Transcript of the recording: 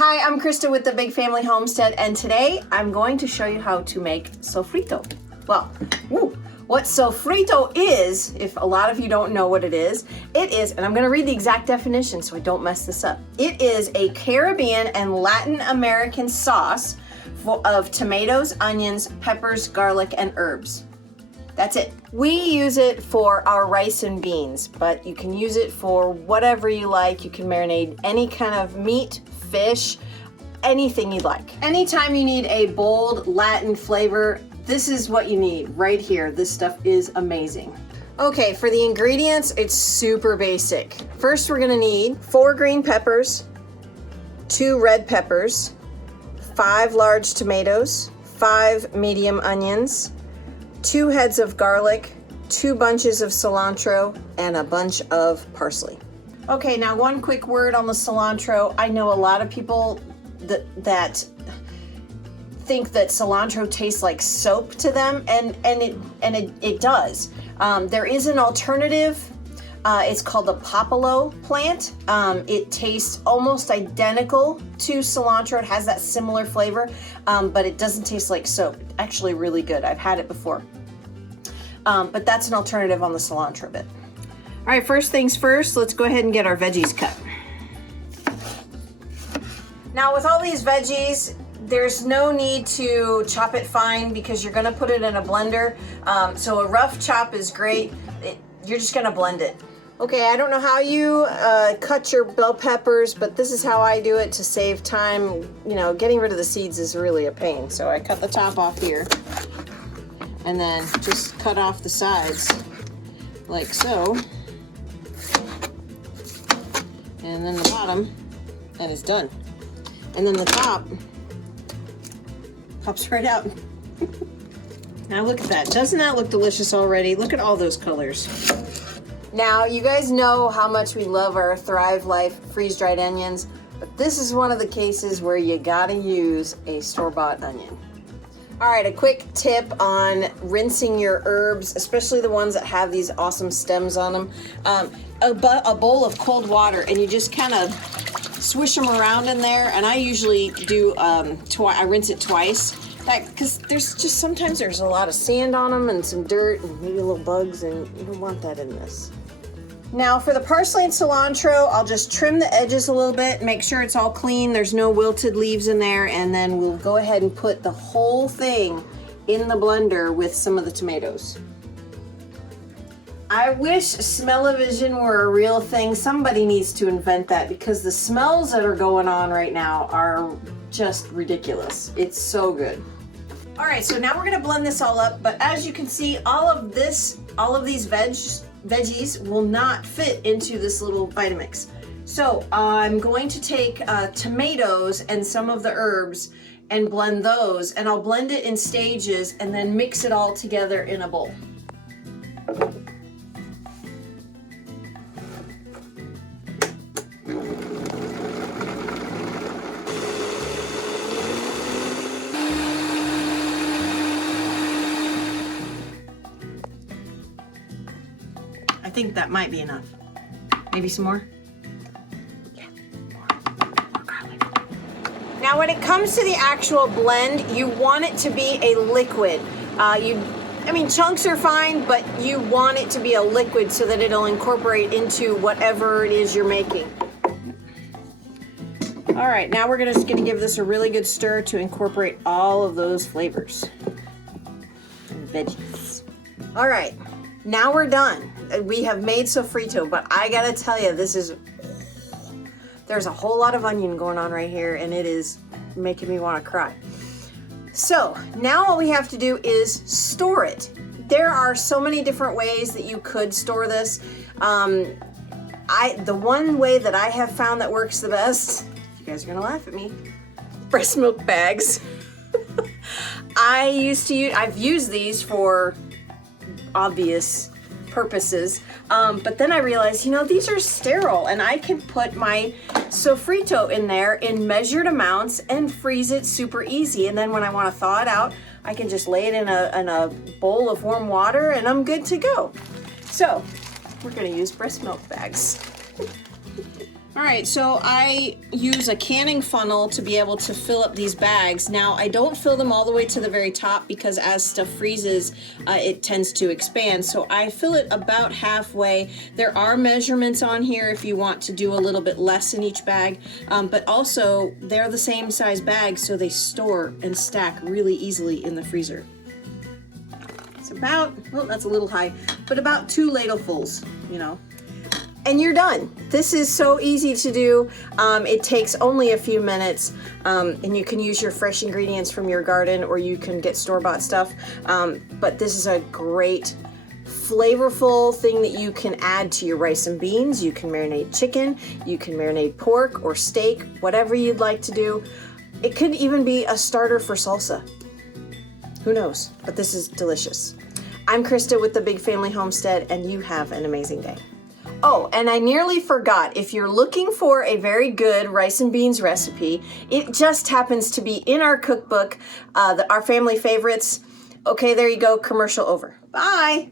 Hi, I'm Christa with the Big Family Homestead, and today I'm going to show you how to make sofrito. Well, what sofrito is, if a lot of you don't know what it is, and I'm going to read the exact definition so I don't mess this up. It is a Caribbean and Latin American sauce of tomatoes, onions, peppers, garlic, and herbs. That's it. We use it for our rice and beans, but you can use it for whatever you like. You can marinate any kind of meat, fish, anything you like. Anytime you need a bold Latin flavor, this is what you need right here. This stuff is amazing. Okay, for the ingredients, it's super basic. First, we're gonna need 4 green peppers, 2 red peppers, 5 large tomatoes, 5 medium onions, 2 heads of garlic, 2 bunches of cilantro, and a bunch of parsley. Okay, now one quick word on the cilantro. I know a lot of people that think that cilantro tastes like soap to them, and it does. There is an alternative. It's called the popolo plant. It tastes almost identical to cilantro. It has that similar flavor, but it doesn't taste like soap. Actually really good. I've had it before. But that's an alternative on the cilantro bit. All right, first things first, let's go ahead and get our veggies cut. Now with all these veggies, there's no need to chop it fine because you're gonna put it in a blender. So a rough chop is great. You're just gonna blend it. Okay, I don't know how you cut your bell peppers, but this is how I do it to save time. You know, getting rid of the seeds is really a pain. So I cut the top off here and then just cut off the sides like so. And then the bottom, and it's done. And then the top pops right out. Now look at that. Doesn't that look delicious already? Look at all those colors. Now, you guys know how much we love our Thrive Life freeze-dried onions, but this is one of the cases where you gotta use a store-bought onion. All right, a quick tip on rinsing your herbs, especially the ones that have these awesome stems on them. A bowl of cold water, and you just kind of swish them around in there, and I usually do, I rinse it twice. Because sometimes there's a lot of sand on them and some dirt and maybe little bugs, and you don't want that in this. Now for the parsley and cilantro, I'll just trim the edges a little bit, make sure it's all clean, there's no wilted leaves in there, and then we'll go ahead and put the whole thing in the blender with some of the tomatoes. I wish smell-o-vision were a real thing. Somebody needs to invent that because the smells that are going on right now are just ridiculous. It's so good. All right, so now we're gonna blend this all up, but as you can see, all of these veggies will not fit into this little Vitamix. So I'm going to take tomatoes and some of the herbs and blend those, and I'll blend it in stages and then mix it all together in a bowl. I think that might be enough. Maybe some more? Yeah, more garlic. Now when it comes to the actual blend, you want it to be a liquid. Chunks are fine, but you want it to be a liquid so that it'll incorporate into whatever it is you're making. All right, now we're just gonna give this a really good stir to incorporate all of those flavors and veggies. All right, now we're done. We have made sofrito, but I gotta tell you, there's a whole lot of onion going on right here, and it is making me wanna cry. So now all we have to do is store it. There are so many different ways that you could store this. The one way that I have found that works the best, you guys are gonna laugh at me, breast milk bags. I've used these for obvious purposes, but then I realized, these are sterile, and I can put my sofrito in there in measured amounts and freeze it super easy, and then when I want to thaw it out, I can just lay it in a bowl of warm water and I'm good to go. So we're going to use breast milk bags. All right, so I use a canning funnel to be able to fill up these bags. Now, I don't fill them all the way to the very top because as stuff freezes, it tends to expand. So I fill it about halfway. There are measurements on here if you want to do a little bit less in each bag, but also they're the same size bags, so they store and stack really easily in the freezer. It's about, well, that's a little high, but about 2 ladlefuls, you know. And you're done. This is so easy to do. It takes only a few minutes, and you can use your fresh ingredients from your garden, or you can get store-bought stuff. But this is a great, flavorful thing that you can add to your rice and beans. You can marinate chicken, you can marinate pork or steak, whatever you'd like to do. It could even be a starter for salsa. Who knows? But this is delicious. I'm Christa with the Big Family Homestead, and you have an amazing day. Oh, and I nearly forgot, if you're looking for a very good rice and beans recipe, it just happens to be in our cookbook, our family favorites. Okay, there you go, commercial over. Bye.